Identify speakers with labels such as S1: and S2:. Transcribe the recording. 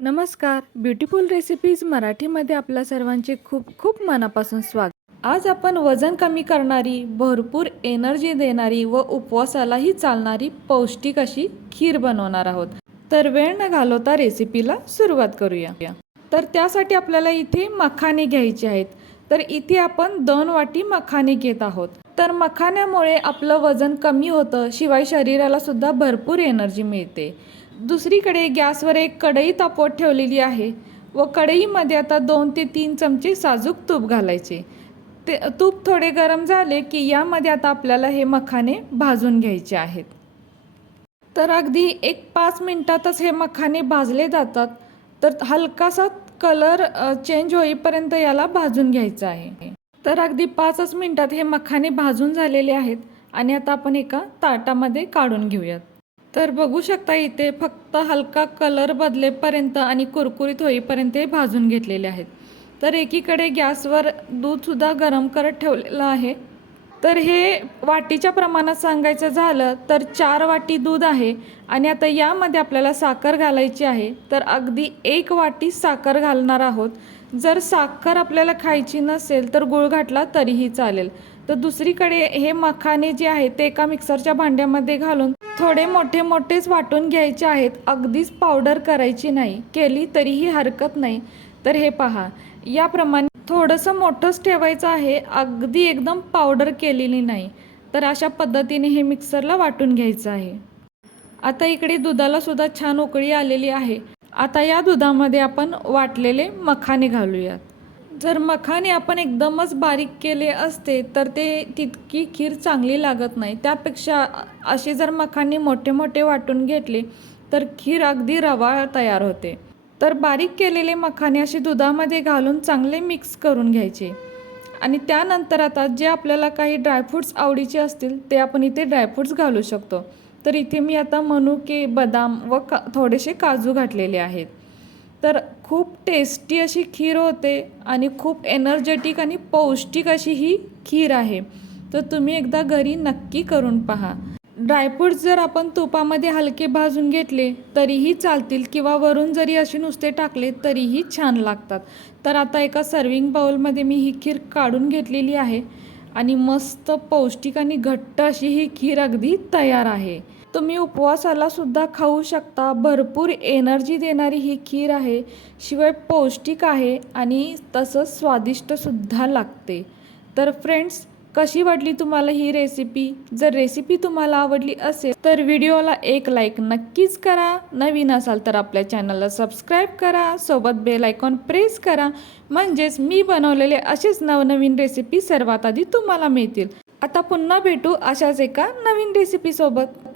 S1: नमस्कार. Beautiful recipes मराठीमध्ये आपल्या सर्वांचे खूप खूप मनापासून स्वागत. आज आपण वजन कमी करणारी भरपूर एनर्जी देणारी व उपवासालाही चालणारी पौष्टिक अशी खीर बनवणार आहोत. तर वेळ न घालवता रेसिपीला सुरुवात करूया. तर त्यासाठी आपल्याला इथे मखाने घ्यायचे आहेत. तर इथे आपण दोन वाटी मखाने घेत आहोत. तर मखाण्यामुळे आपलं वजन कमी होतं शिवाय शरीराला सुद्धा भरपूर एनर्जी मिळते. दुसरीकडे गॅसवर एक कढई तापवत ठेवलेली आहे व कढईमध्ये आता दोन ते तीन चमचे साजूक तूप घालायचे. ते तूप थोडे गरम झाले की यामध्ये आता आपल्याला हे मखाने भाजून घ्यायचे आहेत. तर अगदी एक पाच मिनटातच हे मखाने भाजले जातात. तर हलकासा कलर चेंज होईपर्यंत याला भाजून घ्यायचं आहे. तर अगदी पाचच मिनटात हे मखाने भाजून झालेले आहेत आणि आता आपण एका ताटामध्ये काढून घेऊयात. तर बघू शकता इथे फक्त हलका कलर बदलेपर्यंत आणि कुरकुरीत होईपर्यंत हे भाजून घेतलेले आहेत. तर एकीकडे गॅसवर दूधसुद्धा गरम करत ठेवलेलं आहे. तर हे वाटीच्या प्रमाणात सांगायचं झालं तर चार वाटी दूध आहे आणि आता यामध्ये आपल्याला साखर घालायची आहे. तर अगदी एक वाटी साखर घालणार आहोत. जर साखर आपल्याला खायची नसेल तर गुळ घातला तरीही चालेल. तर दुसरीकडे हे मखाने जे आहे ते एका मिक्सरच्या भांड्यामध्ये घालून थोडे मोठे मोठेच वाटून घ्यायचे आहेत. अगदीच पावडर करायची नाही. केली तरीही हरकत नाही. तर हे पहा. याप्रमाणे थोडंसं मोठंच ठेवायचं आहे. अगदी एकदम पावडर केलेली नाही. तर अशा पद्धतीने हे मिक्सरला वाटून घ्यायचं आहे. आता इकडे दुधाला सुद्धा छान उकळी आलेली आहे. आता या दुधामध्ये आपण वाटलेले मखाने घालूयात. जर मखाने आपण एकदमच बारीक केले असते तर ते तितकी खीर चांगली लागत नाही. त्यापेक्षा असे जर मखाने मोठे मोठे वाटून घेतले तर खीर अगदी रवाळ तयार होते. तर बारीक केलेले मखाने असे दुधामध्ये घालून चांगले मिक्स करून घ्यायचे. आणि त्यानंतर आता जे आपल्याला काही ड्रायफ्रूट्स आवडीचे असतील ते आपण इथे ड्रायफ्रूट्स घालू शकतो. तर इथे मी आता मनुके बदाम व का थोडेसे काजू घातलेले आहेत. तर खूप टेस्टी अशी खीर होते आणि खूप एनर्जेटिक आणि पौष्टिक अशी ही खीर आहे. तर तुम्ही एकदा घरी नक्की करून पहा. ड्रायफ्रूट्स जर आपण तुपामध्ये हलके भाजून घेतले तरीही चालतील किंवा वरून जरी असे नुसते टाकले तरीही छान लागतात. तर आता एका सर्विंग बाउलमध्ये मी ही खीर काढून घेतलेली आहे आणि मस्त पौष्टिक आणि घट्ट अशी ही खीर अगदी तयार आहे. तुम्ही उपवासाला सुद्धा खाऊ शकता. भरपूर एनर्जी देणारी ही खीर आहे. शिवाय पौष्टिक आहे आणि तसंच स्वादिष्टसुद्धा लागते. तर फ्रेंड्स कशी वाटली तुम्हाला ही रेसिपी जर रेसिपी तुम्हाला आवडली असेल तर व्हिडिओला एक लाईक नक्कीच करा. नवीन असाल तर आपल्या चॅनलला सबस्क्राईब करा. सोबत बेल आयकॉन प्रेस करा. म्हणजेच मी बनवलेले असेच नवनवीन रेसिपी सर्वात आधी तुम्हाला मिळतील. आता पुन्हा भेटू अशाच एका नवीन रेसिपीसोबत